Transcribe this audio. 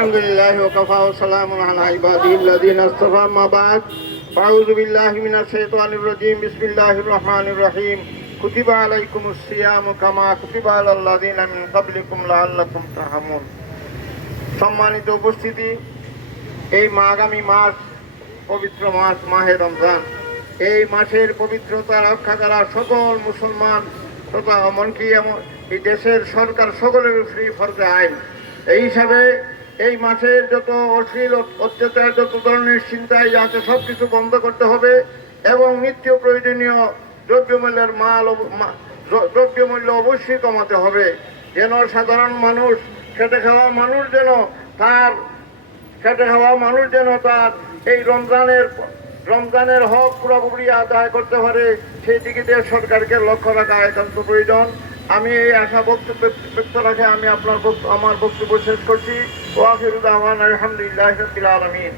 الحمد لله وكفى وسلام على عباده الذين اصطفى ما بعد أعوذ بالله من الشيطان الرجيم بسم الله الرحمن الرحيم كتب عليكم الصيام كما كتب على الذين من قبلكم لعلكم ترحمون সম্মানিত উপস্থিতি এই আগামী মাস পবিত্র মাস মাহে রমজান এই মাসের পবিত্রতা রক্ষা করা সকল মুসলমান তথা এমনকি এই দেশের সরকার সকলের উপরই ফরজে আইন। এই হিসাবে এই মাসের যত অশ্লীল অত্যাচার যত ধরনের চিন্তায় আছে সব কিছু বন্ধ করতে হবে এবং নিত্য প্রয়োজনীয় দ্রব্যমূল্য অবশ্যই কমাতে হবে, যেন সাধারণ মানুষ খেটে খাওয়া মানুষ যেন তার এই রমজানের হক পুরোপুরি আদায় করতে পারে, সেই দিকে সরকারকে লক্ষ্য রাখা একান্ত প্রয়োজন। আমি এই আশা ব্যক্ত রাখে আমি আমার বক্তব্য শেষ করছি। ওয়া আখিরু দাওয়ানা আলহামদুলিল্লাহি রাব্বিল আলামিন।